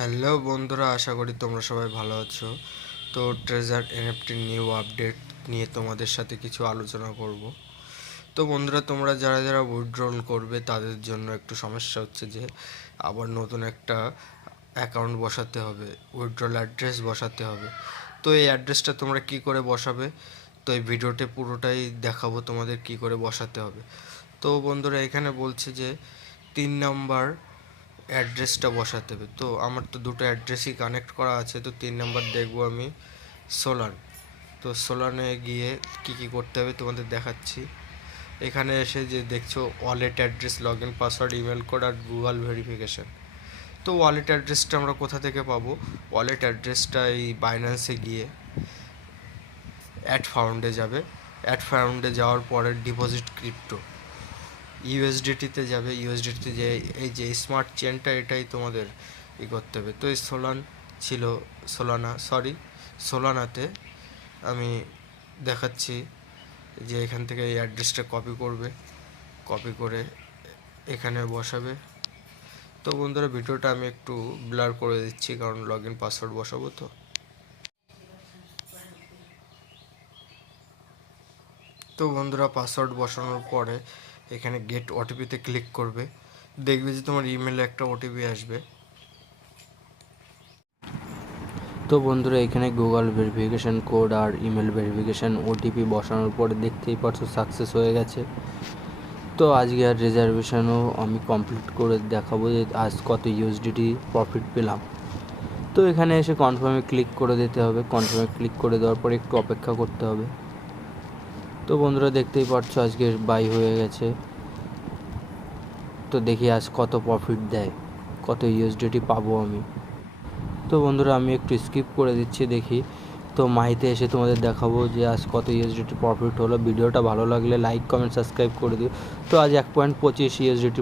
Hello বন্ধুরা, আশা করি তোমরা সবাই ভালো আছো। তো ট্রেজার এনএফটি নিউ আপডেট নিয়ে তোমাদের সাথে কিছু আলোচনা করব। তো বন্ধুরা, তোমরা যারা যারা উইথড্রল করবে তাদের জন্য একটু সমস্যা হচ্ছে যে আবার নতুন একটা অ্যাকাউন্ট বসাতে হবে, উইথড্রল অ্যাড্রেস বসাতে হবে। তো এই অ্যাড্রেসটা তোমরা কি করে বসাবে, তো এই ভিডিওতে পুরোটাই দেখাবো তোমাদের কি করে বসাতে হবে। তো বন্ধুরা, এখানে বলছে যে 3 নাম্বার অ্যাড্রেসটা বসাতে হবে। তো আমার তো দুটো অ্যাড্রেসই কানেক্ট করা আছে, তো 3 নাম্বার দেখবো আমি সোলান। তো সোলানে গিয়ে কি কি করতে হবে তোমাদের দেখাচ্ছি। এখানে এসে যে দেখছো wallet address, log in password, email code আর গুগল ভেরিফিকেশান। তো ওয়ালেট অ্যাড্রেসটা আমরা কোথা থেকে পাবো? ওয়ালেট অ্যাড্রেসটা এই বাইন্যান্সে গিয়ে অ্যাড ফাউন্ডে যাবে। অ্যাড ফাউন্ডে যাওয়ার পরে ডিপোজিট ক্রিপ্টো ইউএসডিটিতে যাবে। ইউএসডিটিতে যে এই যে স্মার্ট চেনটা, এটাই তোমাদের করতে হবে। তো এই ছিল সোলানাতে আমি দেখাচ্ছি যে এখান থেকে এই অ্যাড্রেসটা কপি করবে, কপি করে এখানে বসাবে। তো বন্ধুরা, ভিডিওটা আমি একটু ব্লার করে দিচ্ছি কারণ লগ ইন পাসওয়ার্ড বসাবো। তো বন্ধুরা, পাসওয়ার্ড বসানোর পরে এখানে গেট ওটিপিতে ক্লিক করবে। দেখবে যে তোমার ইমেলে একটা ওটিপি আসবে। তো বন্ধুরা, এখানে গুগল ভেরিফিকেশান কোড আর ইমেল ভেরিফিকেশান ওটিপি বসানোর পরে দেখতেই পাচ্ছ সাকসেস হয়ে গেছে। তো আজকে আর রিজার্ভেশনও আমি কমপ্লিট করে দেখাবো যে আজ কত ইউএসডিটি প্রফিট পেলাম। তো এখানে এসে কনফার্মে ক্লিক করে দিতে হবে। কনফার্মে ক্লিক করে দেওয়ার পরে একটু অপেক্ষা করতে হবে। তো বন্ধুরা, দেখতেই পাচ্ছ আজকে বাই হয়ে গেছে। তো দেখি আজ কত প্রফিট দেয়, কত ইউএসডিটি পাবো আমি। তো বন্ধুরা, আমি একটু স্কিপ করে দিচ্ছি, দেখি। তো মাইতে এসে তোমাদের দেখাবো যে আজ কত ইউএসডিটি প্রফিট হলো। ভিডিওটা ভালো লাগলে লাইক কমেন্ট সাবস্ক্রাইব করে দিও। তো আজ 1.25 ইউএসডিটি